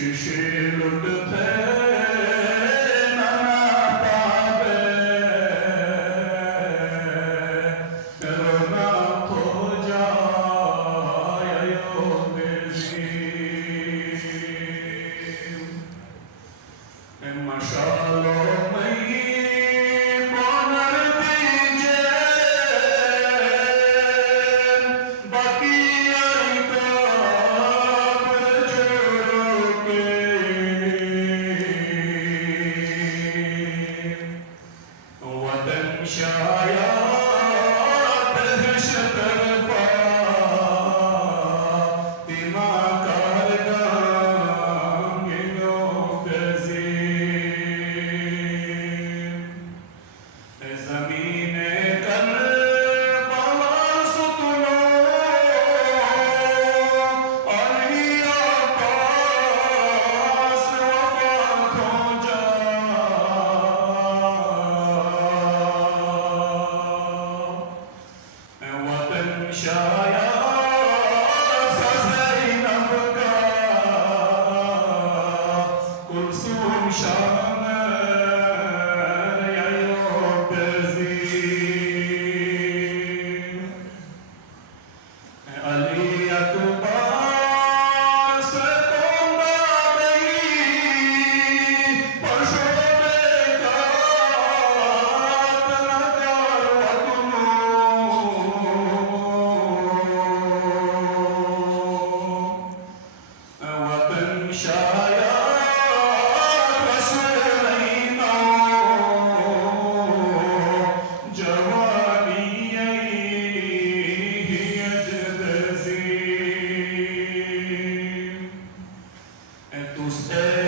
शीशे लुट थे नाना पावे रोना खो जायो बेजी मशालो मई बोनर दीजे बाकी शाया दहशत तरफा दिमाग कारगांगिनो तज़ीम ज़मीने कर पास तुलो अलिया पास वफा खो जा शाया ज़ैनब का कुलसूम शान यायो तज़ीम अली अकबर से तोंबा गई पशोबे का तलगार वतनो शाया रसलैनो जवानी अजदज़ी तुझसे